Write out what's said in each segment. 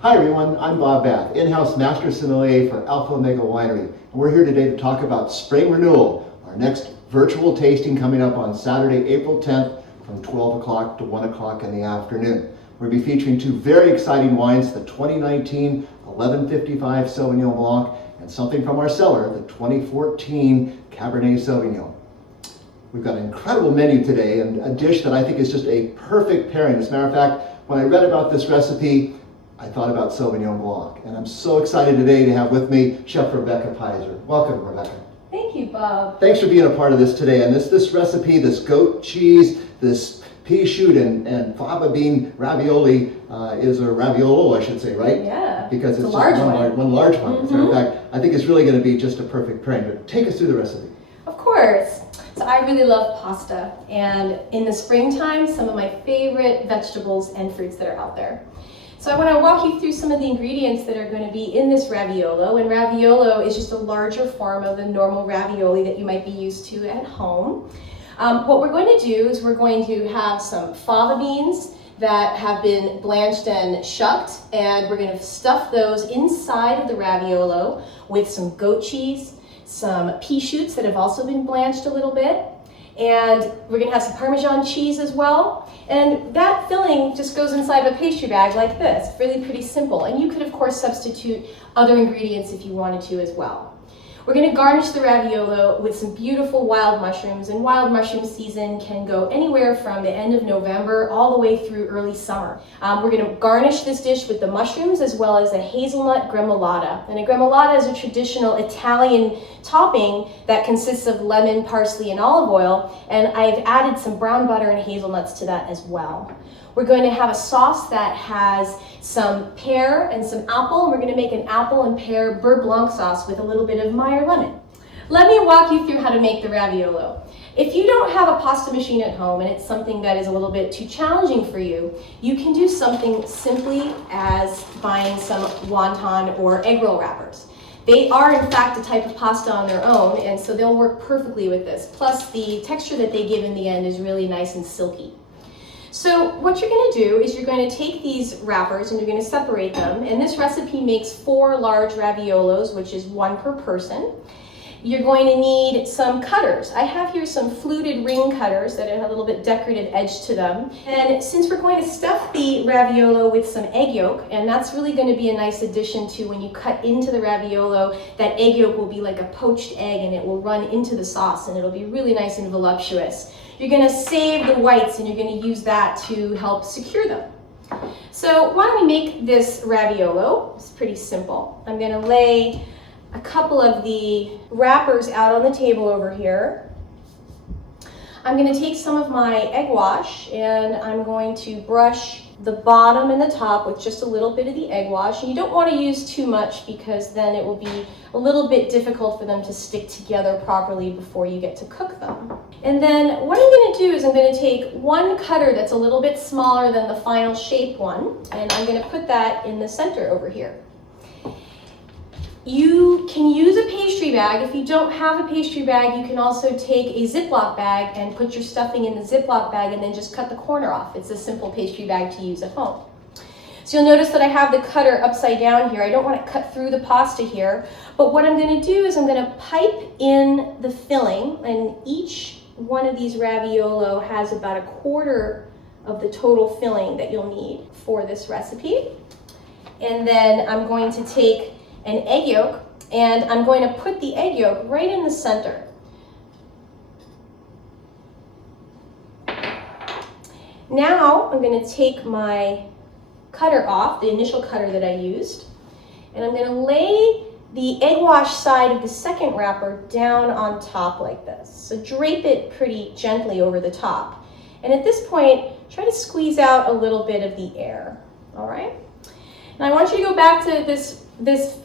Hi everyone, I'm Bob Bath, in-house Master Sommelier for Alpha Omega Winery. And we're here today to talk about Spring Renewal, our next virtual tasting coming up on Saturday, April 10th from 12 o'clock to 1 o'clock in the afternoon. We'll be featuring two very exciting wines, the 2019 1155 Sauvignon Blanc and something from our cellar, the 2014 Cabernet Sauvignon. We've got an incredible menu today and a dish that I think is just a perfect pairing. As a matter of fact, when I read about this recipe, I thought about Sauvignon Blanc, and I'm so excited today to have with me Chef Rebecca Peizer. Welcome, Rebecca. Thank you, Bob. Thanks for being a part of this today. And this recipe, this goat cheese, this pea shoot and fava bean ravioli is a raviolo, I should say, right? Yeah. Because it's a large one large one. Mm-hmm. So in fact, I think it's really going to be just a perfect pairing. But take us through the recipe. Of course. So I really love pasta, and in the springtime, some of my favorite vegetables and fruits that are out there. So I want to walk you through some of the ingredients that are going to be in this raviolo. And raviolo is just a larger form of the normal ravioli that you might be used to at home. What we're going to do is we're going to have some fava beans that have been blanched and shucked, and we're going to stuff those inside of the raviolo with some goat cheese, some pea shoots that have also been blanched a little bit, and we're going to have some Parmesan cheese as well. And that filling just goes inside of a pastry bag like this. Really pretty simple. And you could, of course, substitute other ingredients if you wanted to as well. We're going to garnish the raviolo with some beautiful wild mushrooms. And wild mushroom season can go anywhere from the end of November all the way through early summer. We're going to garnish this dish with the mushrooms as well as a hazelnut gremolata. And a gremolata is a traditional Italian topping that consists of lemon, parsley, and olive oil, and I've added some brown butter and hazelnuts to that as well. We're going to have a sauce that has some pear and some apple, and we're going to make an apple and pear Beurre Blanc sauce with a little bit of Meyer lemon. Let me walk you through how to make the raviolo. If you don't have a pasta machine at home and it's something that is a little bit too challenging for you, you can do something simply as buying some wonton or egg roll wrappers. They are, in fact, a type of pasta on their own, and so they'll work perfectly with this. Plus, the texture that they give in the end is really nice and silky. So what you're going to do is you're going to take these wrappers and you're going to separate them. And this recipe makes 4 large raviolos, which is 1 per person. You're going to need some cutters. I have here some fluted ring cutters that have a little bit decorative edge to them. And since we're going to stuff the raviolo with some egg yolk, and that's really going to be a nice addition to when you cut into the raviolo, that egg yolk will be like a poached egg and it will run into the sauce and it'll be really nice and voluptuous. You're going to save the whites and you're going to use that to help secure them. So why don't we make this raviolo? It's pretty simple. I'm going to lay a couple of the wrappers out on the table over here. I'm going to take some of my egg wash and I'm going to brush the bottom and the top with just a little bit of the egg wash. And you don't want to use too much because then it will be a little bit difficult for them to stick together properly before you get to cook them. And then what I'm going to do is I'm going to take one cutter that's a little bit smaller than the final shape one, and I'm going to put that in the center over here. You can use a pastry bag. If you don't have a pastry bag, you can also take a Ziploc bag and put your stuffing in the Ziploc bag and then just cut the corner off. It's a simple pastry bag to use at home. So you'll notice that I have the cutter upside down here. I don't want to cut through the pasta here, but what I'm going to do is I'm going to pipe in the filling, and each one of these raviolo has about 1/4 of the total filling that you'll need for this recipe. And then I'm going to take an egg yolk, and I'm going to put the egg yolk right in the center. Now I'm going to take my cutter off, the initial cutter that I used, and I'm going to lay the egg wash side of the second wrapper down on top like this. So drape it pretty gently over the top. And at this point, try to squeeze out a little bit of the air, all right? And I want you to go back to this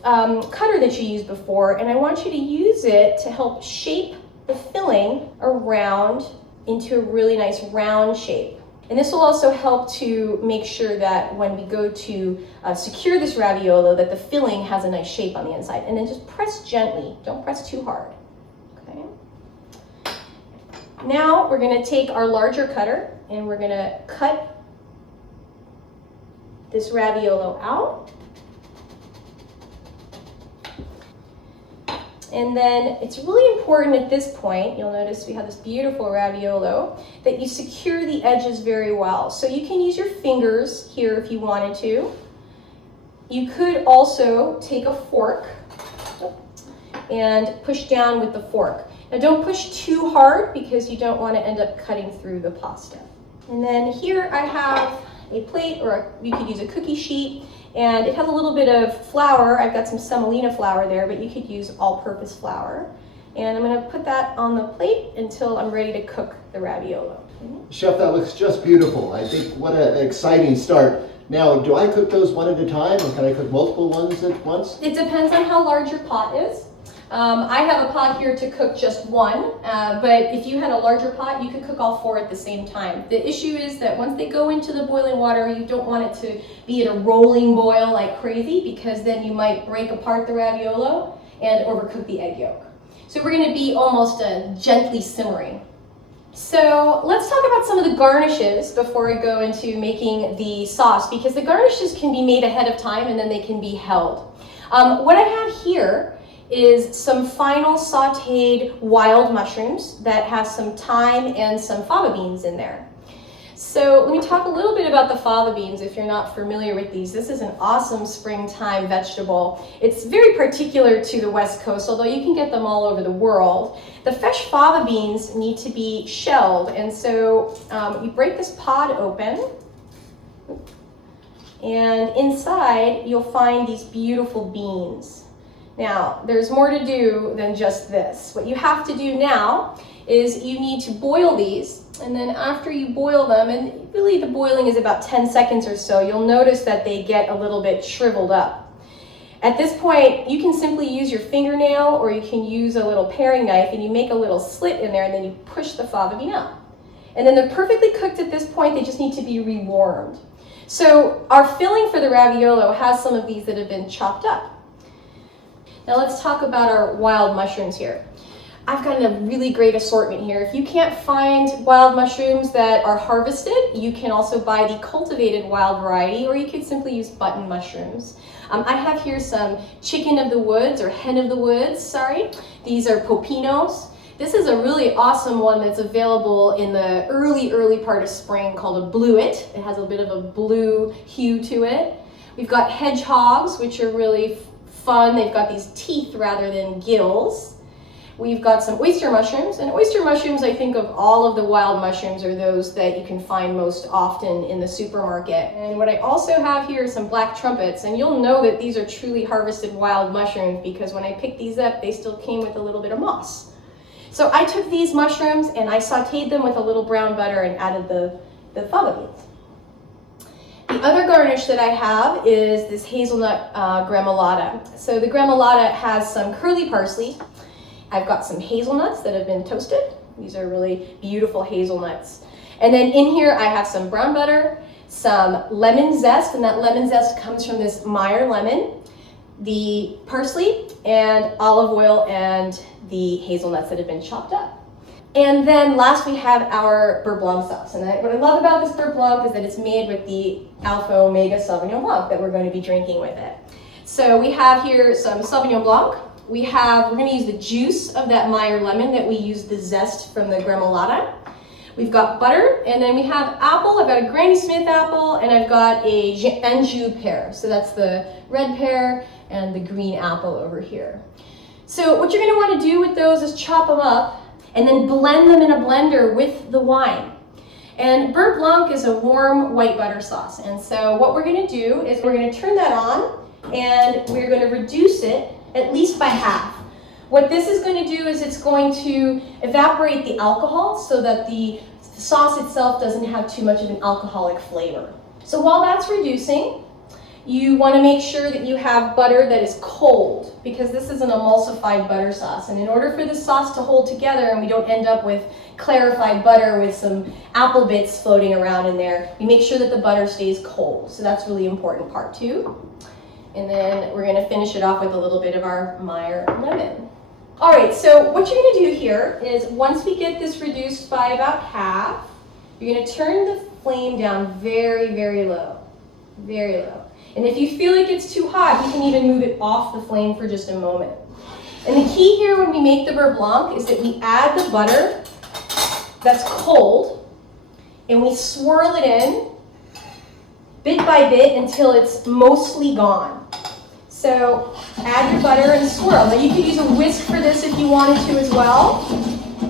cutter that you used before, and I want you to use it to help shape the filling around into a really nice round shape. And this will also help to make sure that when we go to secure this raviolo, that the filling has a nice shape on the inside. And then just press gently, don't press too hard, okay? Now we're going to take our larger cutter and we're going to cut this raviolo out. And then it's really important at this point, you'll notice we have this beautiful raviolo, that you secure the edges very well. So you can use your fingers here if you wanted to. You could also take a fork and push down with the fork. Now don't push too hard because you don't want to end up cutting through the pasta. And then here I have a plate, or you could use a cookie sheet, and it has a little bit of flour. I've got some semolina flour there, but you could use all-purpose flour. And I'm going to put that on the plate until I'm ready to cook the raviolo. Chef, that looks just beautiful. I think what an exciting start. Now, do I cook those one at a time, or can I cook multiple ones at once? It depends on how large your pot is. I have a pot here to cook just one, but if you had a larger pot, you could cook all 4 at the same time. The issue is that once they go into the boiling water, you don't want it to be at a rolling boil like crazy, because then you might break apart the raviolo and overcook the egg yolk. So we're going to be almost gently simmering. So let's talk about some of the garnishes before I go into making the sauce, because the garnishes can be made ahead of time and then they can be held. What I have here is some final sauteed wild mushrooms that have some thyme and some fava beans in there. So let me talk a little bit about the fava beans if you're not familiar with these. This is an awesome springtime vegetable. It's very particular to the West Coast, although you can get them all over the world. The fresh fava beans need to be shelled, and so you break this pod open, and inside you'll find these beautiful beans. Now, there's more to do than just this. What you have to do now is you need to boil these, and then after you boil them, and really the boiling is about 10 seconds or so, you'll notice that they get a little bit shriveled up. At this point, you can simply use your fingernail, or you can use a little paring knife, and you make a little slit in there, and then you push the fava bean out. And then they're perfectly cooked at this point, they just need to be rewarmed. So our filling for the raviolo has some of these that have been chopped up. Now let's talk about our wild mushrooms here. I've got a really great assortment here. If you can't find wild mushrooms that are harvested, you can also buy the cultivated wild variety, or you could simply use button mushrooms. I have here some chicken of the woods, or hen of the woods, sorry. These are popinos. This is a really awesome one that's available in the early part of spring called a bluet. It has a bit of a blue hue to it. We've got hedgehogs, which are really fun. They've got these teeth rather than gills. We've got some oyster mushrooms, and oyster mushrooms, I think of all of the wild mushrooms, are those that you can find most often in the supermarket. And what I also have here is some black trumpets, and you'll know that these are truly harvested wild mushrooms because when I picked these up, they still came with a little bit of moss. So I took these mushrooms and I sauteed them with a little brown butter and added the fava beans. The other garnish that I have is this hazelnut gremolata. So the gremolata has some curly parsley. I've got some hazelnuts that have been toasted. These are really beautiful hazelnuts. And then in here I have some brown butter, some lemon zest, and that lemon zest comes from this Meyer lemon, the parsley, and olive oil, and the hazelnuts that have been chopped up. And then last we have our Beurre Blanc sauce. And what I love about this Beurre Blanc is that it's made with the Alpha Omega Sauvignon Blanc that we're going to be drinking with it. So we have here some Sauvignon Blanc. We're going to use the juice of that Meyer lemon that we used the zest from the gremolata. We've got butter, and then we have apple. I've got a Granny Smith apple, and I've got a Anjou pear. So that's the red pear and the green apple over here. So what you're going to want to do with those is chop them up and then blend them in a blender with the wine. And Beurre Blanc is a warm white butter sauce. And so what we're going to do is we're going to turn that on, and we're going to reduce it at least by half. What this is going to do is it's going to evaporate the alcohol so that the sauce itself doesn't have too much of an alcoholic flavor. So while that's reducing, you want to make sure that you have butter that is cold, because this is an emulsified butter sauce. And in order for the sauce to hold together and we don't end up with clarified butter with some apple bits floating around in there, we make sure that the butter stays cold. So that's really important part too. And then we're going to finish it off with a little bit of our Meyer lemon. All right, so what you're gonna do here is once we get this reduced by about half, you're gonna turn the flame down very, very low, very low. And if you feel like it's too hot, you can even move it off the flame for just a moment. And the key here when we make the Beurre Blanc is that we add the butter that's cold and we swirl it in bit by bit until it's mostly gone. So add your butter and swirl. Now you could use a whisk for this if you wanted to as well.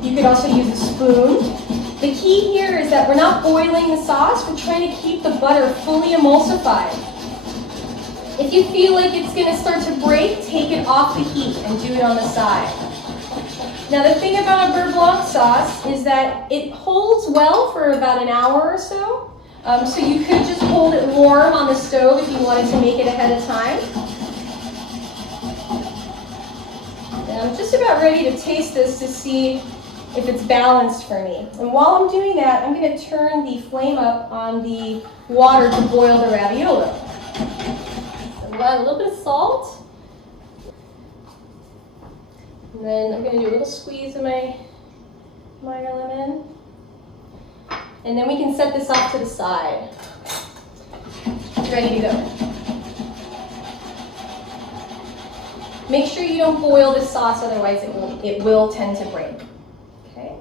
You could also use a spoon. The key here is that we're not boiling the sauce, we're trying to keep the butter fully emulsified. If you feel like it's going to start to break, take it off the heat and do it on the side. Now the thing about a Beurre Blanc sauce is that it holds well for about an hour or so. So you could just hold it warm on the stove if you wanted to make it ahead of time. And I'm just about ready to taste this to see if it's balanced for me. And while I'm doing that, I'm going to turn the flame up on the water to boil the raviolo. Add a little bit of salt. And then I'm going to do a little squeeze of my lemon. And then we can set this off to the side. Ready to go. Make sure you don't boil this sauce, otherwise it will tend to break. Okay.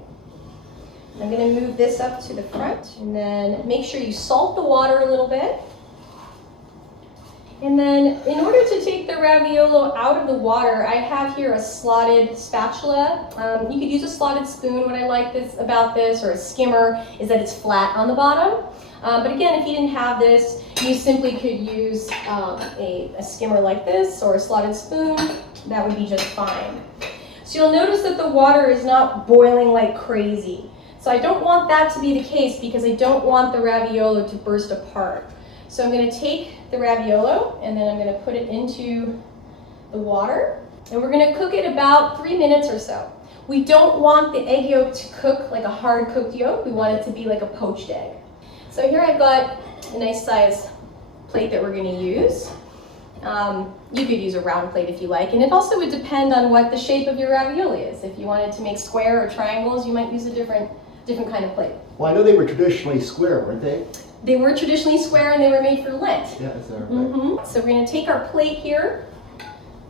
I'm going to move this up to the front, and then make sure you salt the water a little bit. And then in order to take the raviolo out of the water, I have here a slotted spatula. You could use a slotted spoon. What I like about this, or a skimmer, is that it's flat on the bottom. But again, if you didn't have this, you simply could use a skimmer like this or a slotted spoon. That would be just fine. So you'll notice that the water is not boiling like crazy. So I don't want that to be the case because I don't want the raviolo to burst apart. So I'm going to take the raviolo and then I'm going to put it into the water. And we're going to cook it about 3 minutes or so. We don't want the egg yolk to cook like a hard cooked yolk. We want it to be like a poached egg. So here I've got a nice size plate that we're going to use. You could use a round plate if you like, and it also would depend on what the shape of your ravioli is. If you wanted to make square or triangles, you might use a different kind of plate. Well, I know they were traditionally square, weren't they? They were traditionally square and they were made for Lent. Yeah, is that right? Mm-hmm. So we're going to take our plate here.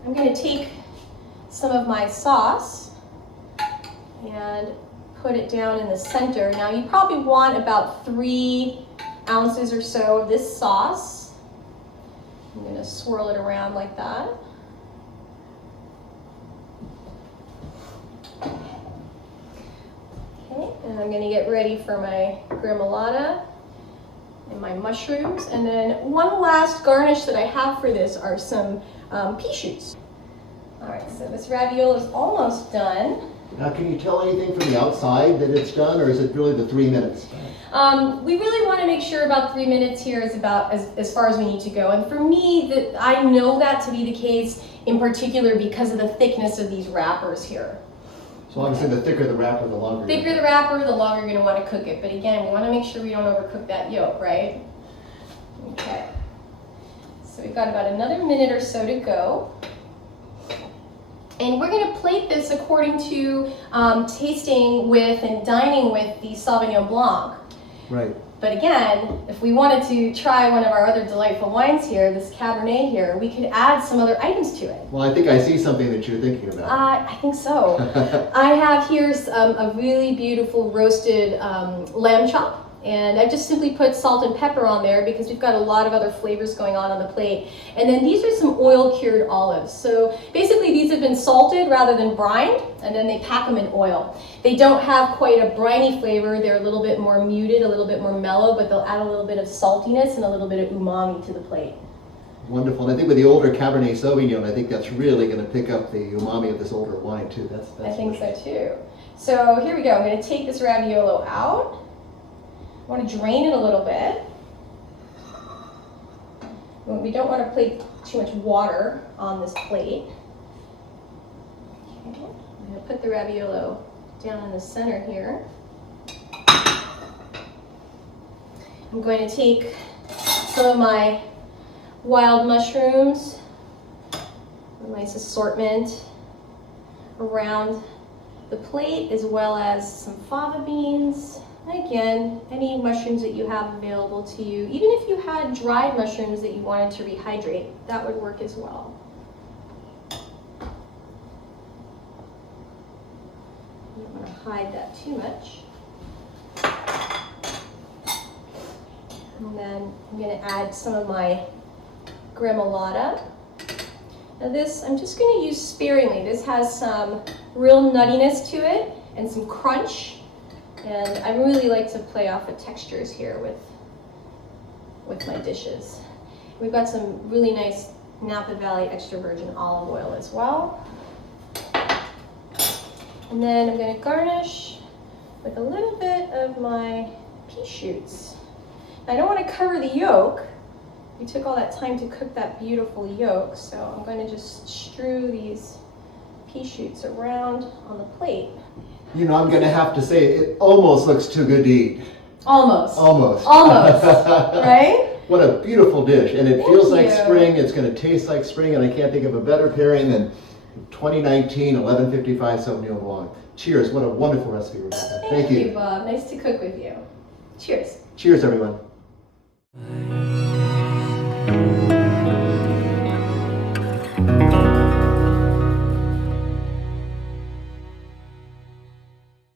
I'm going to take some of my sauce and put it down in the center. Now you probably want about 3 ounces or so of this sauce. I'm going to swirl it around like that. Okay, and I'm going to get ready for my gremolata and my mushrooms. And then one last garnish that I have for this are some pea shoots. All right, so this raviolo is almost done. Now, can you tell anything from the outside that it's done, or is it really the 3 minutes? We really want to make sure about 3 minutes here is about as far as we need to go. And for me, I know that to be the case in particular because of the thickness of these wrappers here. So obviously the thicker the wrapper, the longer. The thicker the wrapper, the longer you're going to want to cook it. But again, we want to make sure we don't overcook that yolk, right? Okay. So we've got about another minute or so to go. And we're going to plate this according to tasting with and dining with the Sauvignon Blanc. Right. But again, if we wanted to try one of our other delightful wines here, this Cabernet here, we could add some other items to it. Well, I think I see something that you're thinking about. I think so. I have here a really beautiful roasted lamb chop. And I just simply put salt and pepper on there because we've got a lot of other flavors going on the plate. And then these are some oil-cured olives. So basically these have been salted rather than brined, and then they pack them in oil. They don't have quite a briny flavor. They're a little bit more muted, a little bit more mellow, but they'll add a little bit of saltiness and a little bit of umami to the plate. Wonderful. And I think with the older Cabernet Sauvignon, I think that's really going to pick up the umami of this older wine too. I think so too. So here we go. I'm going to take this raviolo out. I want to drain it a little bit. We don't want to place too much water on this plate. Okay. I'm going to put the raviolo down in the center here. I'm going to take some of my wild mushrooms, a nice assortment around the plate, as well as some fava beans. And again, any mushrooms that you have available to you. Even if you had dried mushrooms that you wanted to rehydrate, that would work as well. You don't want to hide that too much. And then I'm going to add some of my Gremolata. Now this, I'm just going to use sparingly. This has some real nuttiness to it and some crunch. And I really like to play off of textures here with my dishes. We've got some really nice Napa Valley extra virgin olive oil as well. And then I'm going to garnish with a little bit of my pea shoots. Now, I don't want to cover the yolk. We took all that time to cook that beautiful yolk, so I'm going to just strew these pea shoots around on the plate. You know, I'm going to have to say, it almost looks too good to eat. Almost. Almost. Almost, right? What a beautiful dish. And it Thank feels like you. spring. It's going to taste like spring. And I can't think of a better pairing than 2019 1155 Sauvignon Blanc. Cheers. What a wonderful recipe, Rebecca. Thank you, Bob. Nice to cook with you. Cheers. Cheers, everyone.